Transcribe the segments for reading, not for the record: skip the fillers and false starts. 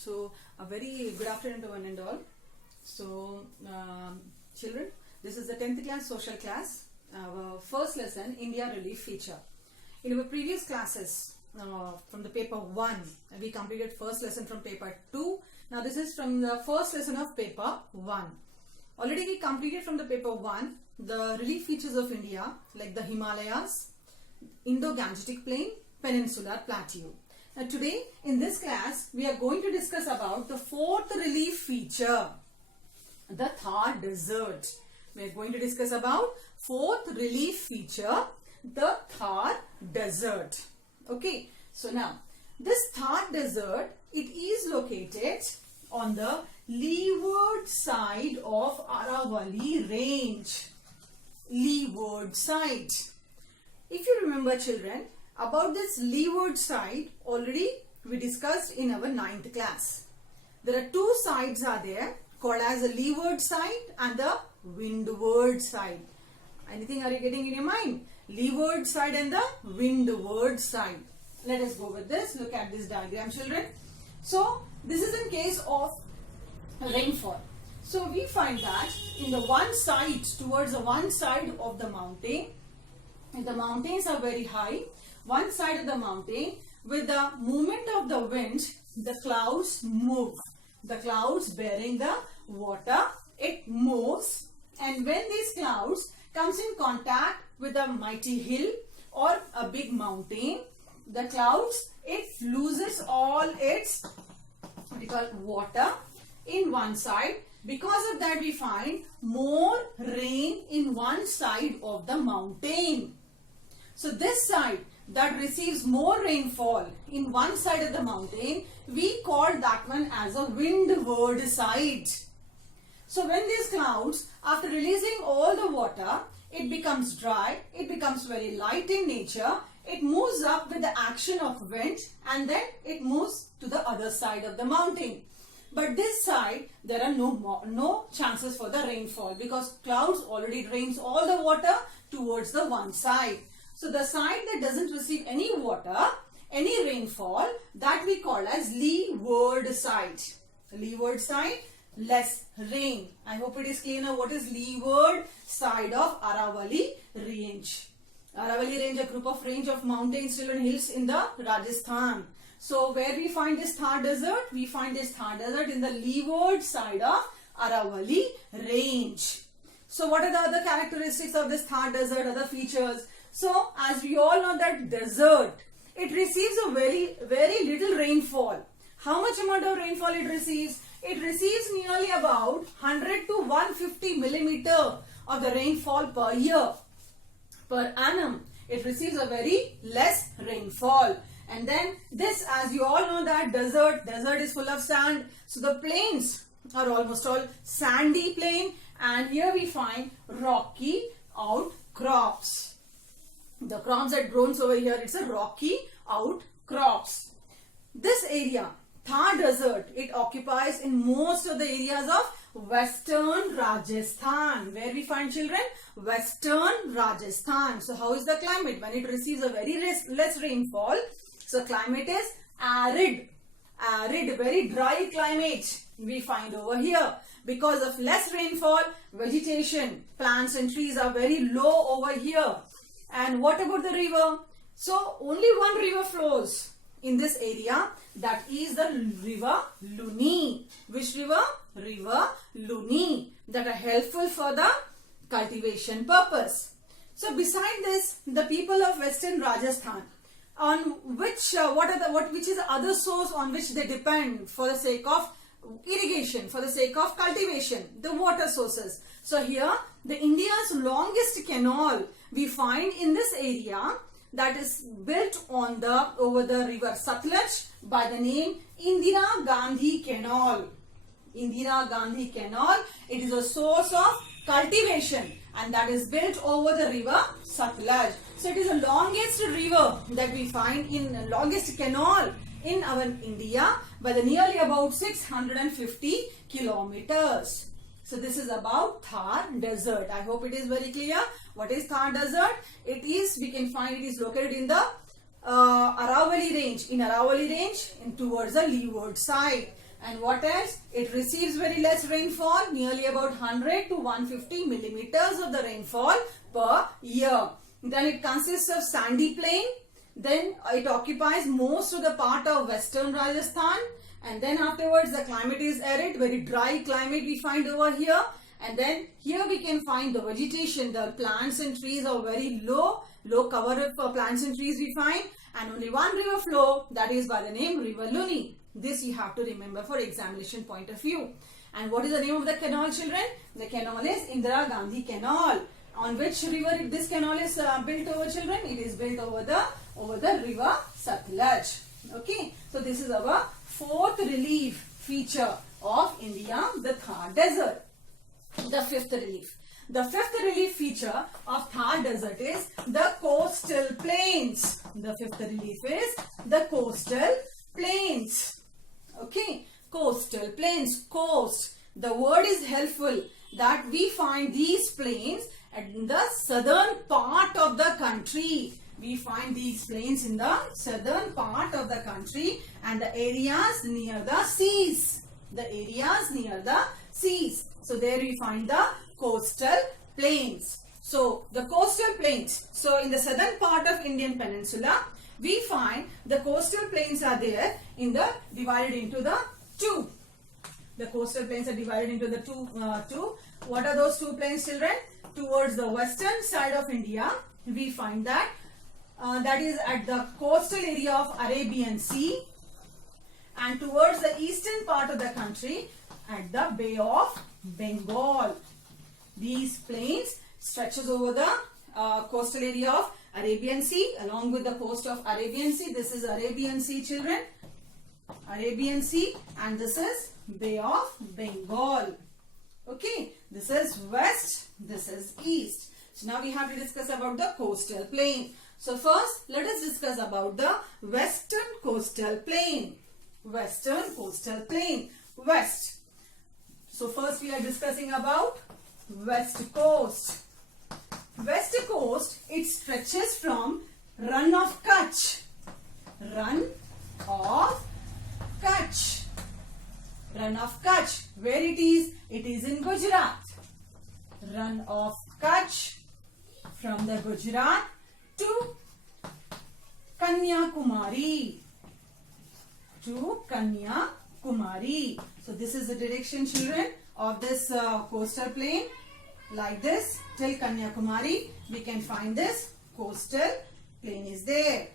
So a very good afternoon to one and all. So children, this is the 10th class social class, our first lesson, India Relief Feature. In our previous classes from the paper 1, we completed first lesson from paper 2. Now this is from the first lesson of paper 1. Already we completed from the paper 1 the relief features of India, like the Himalayas, Indo-Gangetic Plain, Peninsular Plateau. Now today in this class we are going to discuss about the fourth relief feature, the Thar Desert. We are going to discuss about fourth relief feature, the Thar Desert. Okay, so now this Thar Desert, it is located on the leeward side of Aravalli range. Leeward side. If you remember children, about this leeward side already we discussed in our 9th class. There are two sides are there called as the leeward side and the windward side. Anything are you getting in your mind? Leeward side and the windward side. Let us go with this. Look at this diagram children. So this is in case of rainfall. So we find that in the one side, towards the one side of the mountain, if the mountains are very high, one side of the mountain, with the movement of the wind, the clouds move. The clouds bearing the water, it moves, and when these clouds comes in contact with a mighty hill or a big mountain, the clouds, it loses all its what we call water in one side. Because of that we find more rain in one side of the mountain. So this side that receives more rainfall in one side of the mountain, we call that one as a windward side. So when these clouds, after releasing all the water, it becomes dry, it becomes very light in nature, it moves up with the action of wind and then it moves to the other side of the mountain. But this side, there are no chances for the rainfall because clouds already drains all the water towards the one side. So the side that doesn't receive any water, any rainfall, that we call as leeward side. Leeward side, less rain. I hope it is clear now what is leeward side of Aravalli range. Aravalli range, a group of range of mountains, children, hills in the Rajasthan. So where we find this Thar Desert? We find this Thar Desert in the leeward side of Aravalli range. So what are the other characteristics of this Thar Desert, other features? So as we all know that desert, it receives a very little rainfall. How much amount of rainfall it receives? It receives nearly about 100 to 150 millimeter of the rainfall per year. Per annum, it receives a very less rainfall. And then this, as you all know that desert is full of sand. So the plains are almost all sandy plain, and here we find rocky outcrops. The crops that grows over here, it's a rocky outcrops. This area, Thar Desert, it occupies in most of the areas of Western Rajasthan. Where we find children? Western Rajasthan. So how is the climate? When it receives a very less rainfall, so climate is arid, very dry climate we find over here. Because of less rainfall, vegetation, plants and trees are very low over here. And what about the river? So only one river flows in this area, that is the river Luni. Which river? River Luni, that are helpful for the cultivation purpose. So beside this, the people of Western Rajasthan, on which which is the other source on which they depend for the sake of irrigation, for the sake of cultivation, the water sources. So here the India's longest canal we find in this area, that is built on over the river Satluj by the name Indira Gandhi Canal. Indira Gandhi Canal, it is a source of cultivation and that is built over the river Satluj. So it is the longest river that we find in longest canal in our India by the nearly about 650 kilometers. So this is about Thar Desert. I hope it is very clear. What is Thar Desert? It is, we can find it is located in the Aravalli range. In Aravalli range, towards the leeward side. And what else? It receives very less rainfall, nearly about 100 to 150 millimeters of the rainfall per year. Then it consists of sandy plain. Then it occupies most of the part of western Rajasthan. And then afterwards the climate is arid, very dry climate we find over here. And then here we can find the vegetation, the plants and trees are very low cover of plants and trees we find. And only one river flow, that is by the name River Luni. This you have to remember for examination point of view. And what is the name of the canal, children? The canal is Indira Gandhi Canal. On which river this canal is built over, children? It is built over the river Satluj. Okay, so this is our fourth relief feature of India, the Thar Desert. The fifth relief. The fifth relief feature of Thar Desert is the coastal plains. The fifth relief is the coastal plains. Okay, coastal plains, coast. The word is helpful that we find these plains in the southern part of the country. We find these plains in the southern part of the country and the areas near the seas. The areas near the seas. So there we find the coastal plains. So the coastal plains. So in the southern part of Indian peninsula, we find the coastal plains are there in the divided into the two. The coastal plains are divided into the two. What are those two plains, children? Towards the western side of India, we find that that is at the coastal area of Arabian Sea, and towards the eastern part of the country at the Bay of Bengal. These plains stretches over the coastal area of Arabian Sea along with the coast of Arabian Sea. This is Arabian Sea, children. Arabian Sea, and this is Bay of Bengal. Okay, this is west, this is east. So now we have to discuss about the coastal plain. So first, let us discuss about the western coastal plain. Western coastal plain, west. So first we are discussing about west coast. West coast, it stretches from Rann of Kutch. Rann of Kutch. Rann of Kutch. Where it is? It is in Gujarat. Rann of Kutch, from the Gujarat to Kanyakumari. To Kanyakumari. So this is the direction, children, of this coastal plain. Like this, till Kanyakumari, we can find this coastal plain is there.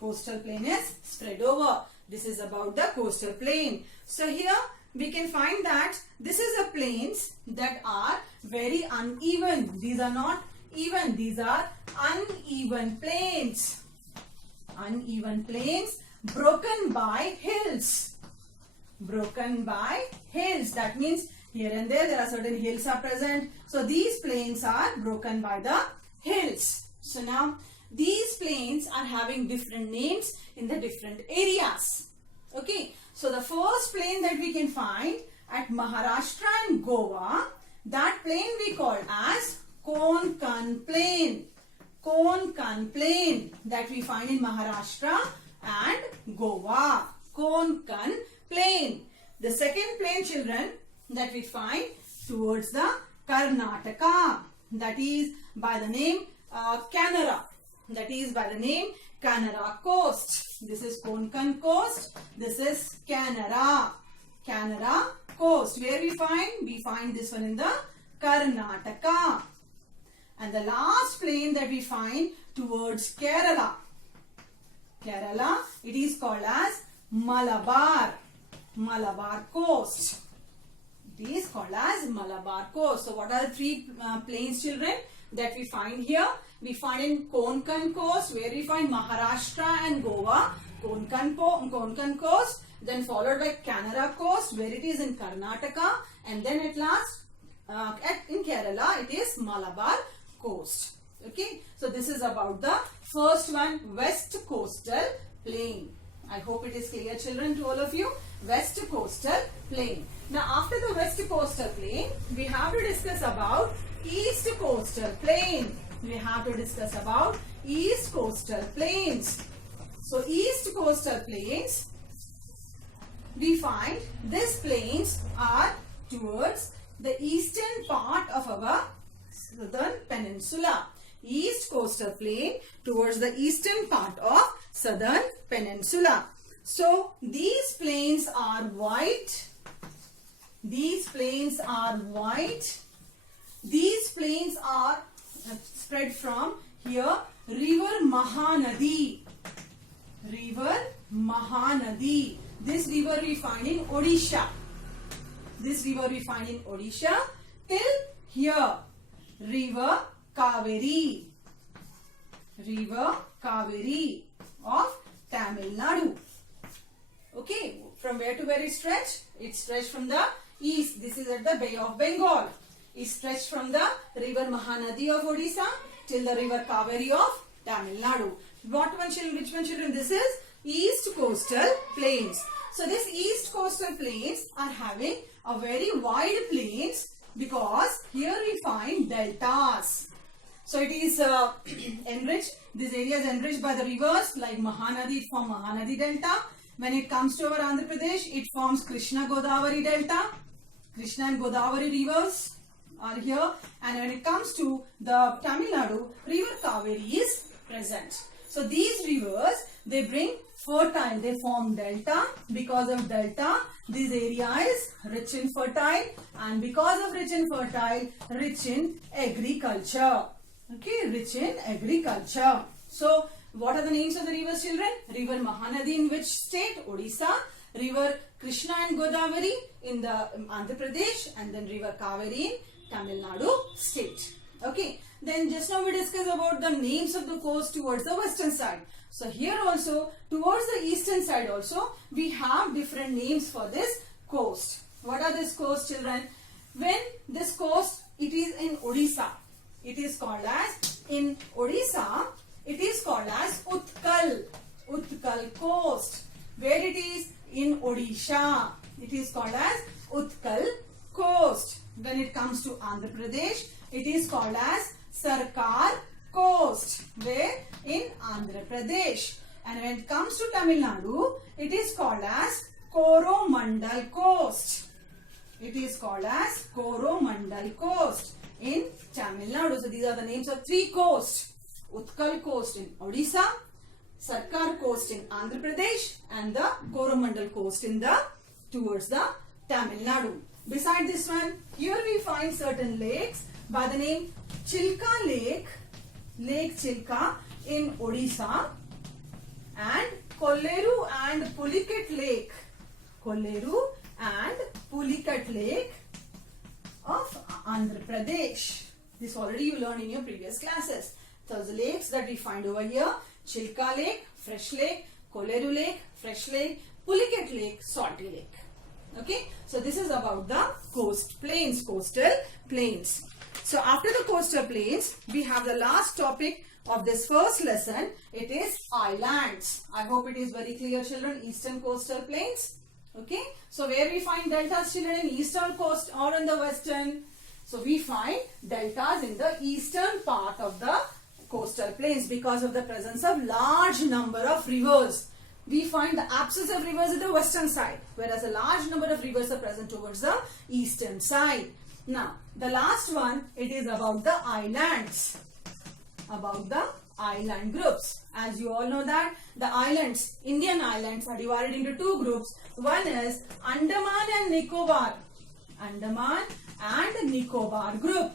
Coastal plain is spread over. This is about the coastal plain. So here we can find that this is the plains that are very uneven. These are not even. These are uneven plains. Uneven plains broken by hills. Broken by hills. That means here and there are certain hills are present. So these plains are broken by the hills. So now these plains are having different names in the different areas. Okay. So the first plain that we can find at Maharashtra and Goa, that plain we call as Konkan plain. Konkan plain that we find in Maharashtra and Goa. Konkan plain. The second plain, children, that we find towards the Karnataka, that is by the name Kannara. That is by the name Kannara coast. This is Konkan coast. This is Kannara. Kannara coast. Where we find? We find this one in the Karnataka. And the last plain that we find towards Kerala. Kerala, it is called as Malabar. Malabar coast. It is called as Malabar coast. So what are the three plains, children, that we find here? We find in Konkan coast, where we find Maharashtra and Goa. Konkan coast, then followed by Kannara coast, where it is in Karnataka, and then at last in Kerala it is Malabar coast. Okay, so this is about the first one, west coastal plain. I hope it is clear, children, to all of you. West coastal plain. Now after the west coastal plain, we have to discuss about east coastal plain. We have to discuss about east coastal plains. So East Coastal Plains, we find these plains are towards the eastern part of our southern peninsula. East Coastal Plain towards the eastern part of southern peninsula. So these plains are white. These plains are white. These plains are spread from here, River Mahanadi. River Mahanadi. This river we find in Odisha. This river we find in Odisha till here, River Kaveri. River Kaveri of Tamil Nadu. Okay, from where to where it stretched? It stretched from the east. This is at the Bay of Bengal. It stretched from the River Mahanadi of Odisha till the River Kaveri of Tamil Nadu. What one children? Which one children? This is East Coastal Plains. So this East Coastal Plains are having a very wide plains because here we find deltas. So it is enriched. This area is enriched by the rivers like Mahanadi. It forms Mahanadi Delta. When it comes to our Andhra Pradesh, it forms Krishna Godavari Delta. Krishna and Godavari rivers are here. And when it comes to the Tamil Nadu, River Kaveri is present. So these rivers, they bring fertile, they form delta. Because of delta, this area is rich in fertile, and because of rich in fertile, rich in agriculture. Okay, rich in agriculture. So what are the names of the rivers, children? River Mahanadi in which state? Odisha. River Krishna and Godavari in the Andhra Pradesh, and then River Kaveri in Tamil Nadu state. Okay. Then just now we discussed about the names of the coast towards the western side. So here also towards the eastern side also we have different names for this coast. What are this coast, children? When this coast, it is in Odisha, it is called as, in Odisha it is called as Utkal. Utkal coast. Where it is? In Odisha, it is called as Utkal coast. When it comes to Andhra Pradesh, it is called as Sarkar coast. Where? In Andhra Pradesh. And when it comes to Tamil Nadu, it is called as Coromandel coast. It is called as Coromandel coast in Tamil Nadu. So these are the names of three coasts. Utkal coast in Odisha, Sarkar coast in Andhra Pradesh, and the Coromandel coast in the towards the Tamil Nadu. Beside this one, here we find certain lakes by the name Chilka Lake, Lake Chilka in Odisha, and Kolleru and Pulicat Lake, Kolleru and Pulicat Lake of Andhra Pradesh. This already you learned in your previous classes. So the lakes that we find over here: Chilka Lake, Fresh Lake; Kolleru Lake, Fresh Lake; Pulicat Lake, Salty Lake. Okay, so this is about the coast plains, coastal plains. So after the coastal plains, we have the last topic of this first lesson. It is islands. I hope it is very clear, children. Eastern coastal plains. Okay, so where we find deltas, children? In eastern coast or in the western? So we find deltas in the eastern part of the coastal plains because of the presence of large number of rivers. We find the absence of rivers in the western side, whereas a large number of rivers are present towards the eastern side. Now, the last one, it is about the islands. About the island groups. As you all know that the islands, Indian islands, are divided into two groups. One is Andaman and Nicobar. Andaman and Nicobar group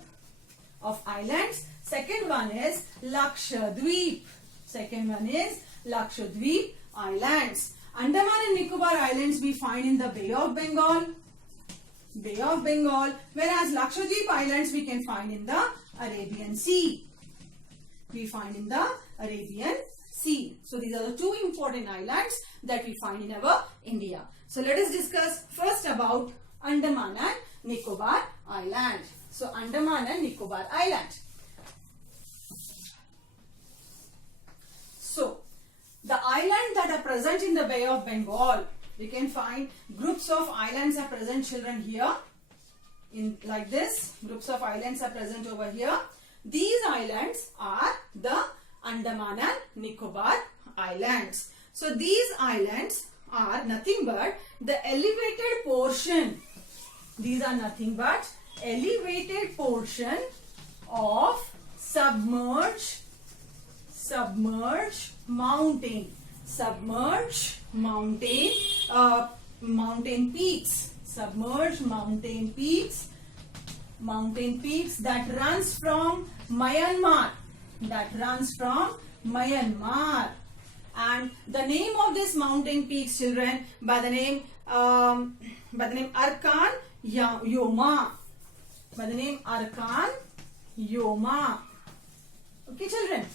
of islands. Second one is Lakshadweep. Second one is Lakshadweep Islands. Andaman and Nicobar Islands we find in the Bay of Bengal. Bay of Bengal. Whereas Lakshadweep Islands we can find in the Arabian Sea. We find in the Arabian Sea. So these are the two important islands that we find in our India. So let us discuss first about Andaman and Nicobar Island. So Andaman and Nicobar Island. So the islands that are present in the Bay of Bengal, we can find groups of islands are present, children, here. In like this, groups of islands are present over here. These islands are the Andaman and Nicobar Islands. So these islands are nothing but the elevated portion. These are nothing but elevated portion of submerged mountain. Submerged mountain peaks. Submerged mountain peaks. Mountain peaks that runs from Myanmar. And the name of this mountain peaks, children, by the name Arakan Yoma. By the name Arakan Yoma. Okay, children.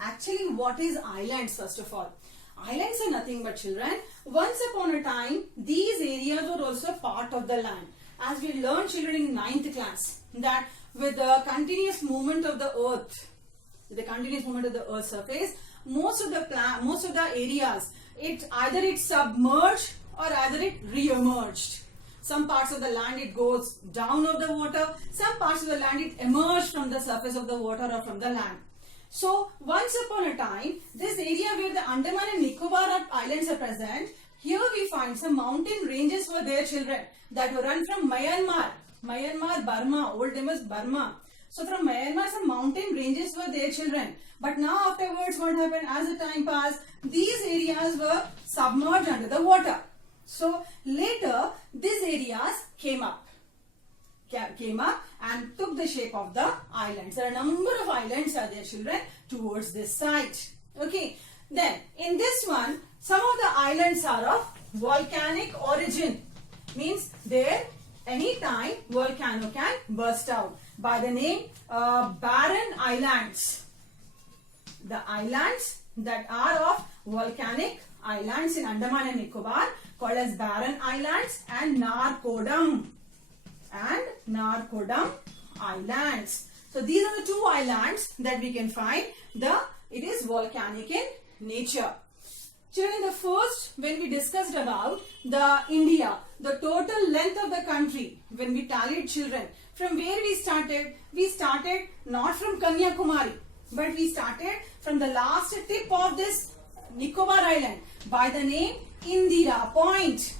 Actually, what is islands, first of all? Islands are nothing but, children, once upon a time, these areas were also part of the land. As we learned, children, in 9th class, that with the continuous movement of the earth, surface, most of the areas, either submerged or either it re-emerged. Some parts of the land it goes down of the water, some parts of the land it emerged from the surface of the water or from the land. So once upon a time, this area where the Andaman and Nicobar Islands are present, here we find some mountain ranges were there, children, that were run from Myanmar, Burma, old name is Burma. So from Myanmar, some mountain ranges were there, children. But now afterwards, what happened? As the time passed, these areas were submerged under the water. So later, these areas came up and took the shape of the islands. There are a number of islands are there, children, towards this site. Okay. Then in this one, some of the islands are of volcanic origin. Means there any time volcano can burst out. By the name Barren Islands. The islands that are of volcanic islands in Andaman and Nicobar called as Barren Islands and Narkodam Islands. So these are the two islands that we can find. It is volcanic in nature. Children, the first, when we discussed about the India, the total length of the country, when we tallied, children, from where we started not from Kanyakumari, but we started from the last tip of this Nicobar Island by the name Indira Point.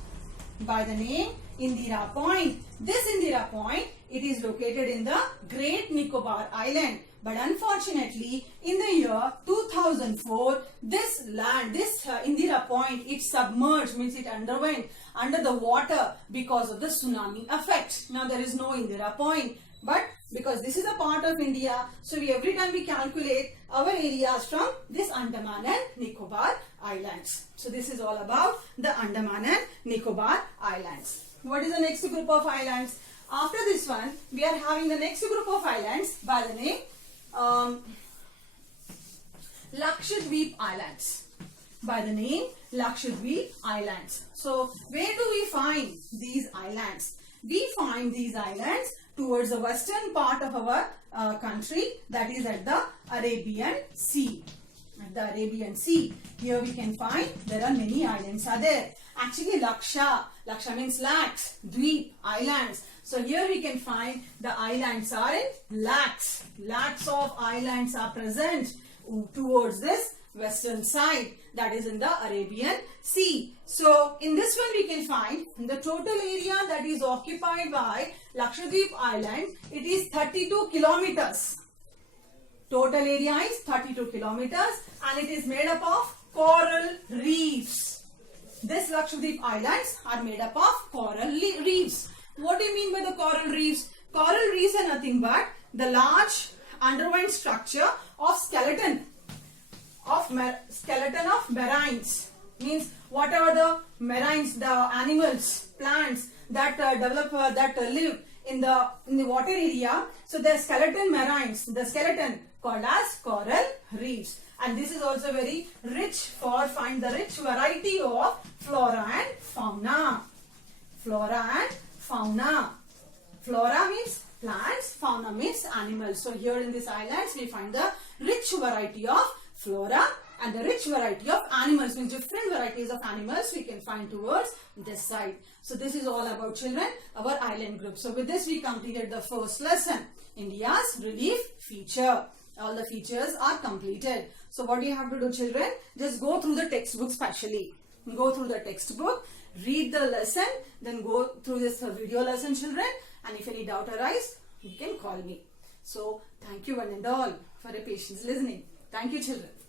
This Indira Point, it is located in the Great Nicobar Island. But unfortunately, in the year 2004, this Indira Point, it submerged, means it underwent under the water because of the tsunami effect. Now there is no Indira Point, but because this is a part of India, so every time we calculate our areas from this Andaman and Nicobar Islands. So this is all about the Andaman and Nicobar Islands. What is the next group of islands? After this one, we are having the next group of islands by the name Lakshadweep Islands. By the name Lakshadweep Islands. So where do we find these islands? We find these islands towards the western part of our country, that is at the Arabian Sea. Here we can find there are many islands are there. Actually Laksha means lakhs, Dweep, islands. So here we can find the islands are in lakhs. Lakhs of islands are present towards this western side, that is in the Arabian Sea. So in this one we can find the total area that is occupied by Lakshadweep Island, it is 32 kilometers. Total area is 32 kilometers and it is made up of coral reefs. This Lakshadweep Islands are made up of coral reefs. What do you mean by the coral reefs? Coral reefs are nothing but the large underwent structure of skeleton of marines. Means whatever the marines, the animals, plants that live in the water area. So the skeleton marines, the skeleton called as coral reefs. And this is also very rich for find the rich variety of flora and fauna. Flora means plants, fauna means animals. So here in these islands we find the rich variety of flora and the rich variety of animals, means different varieties of animals we can find towards this side. So this is all about, children, our island group. So with this we completed the first lesson, India's relief feature. All the features are completed. So what do you have to do, children? Just go through the textbook specially. Go through the textbook, read the lesson, then go through this video lesson, children. And if any doubt arises, you can call me. So thank you one and all for your patience listening. Thank you, children.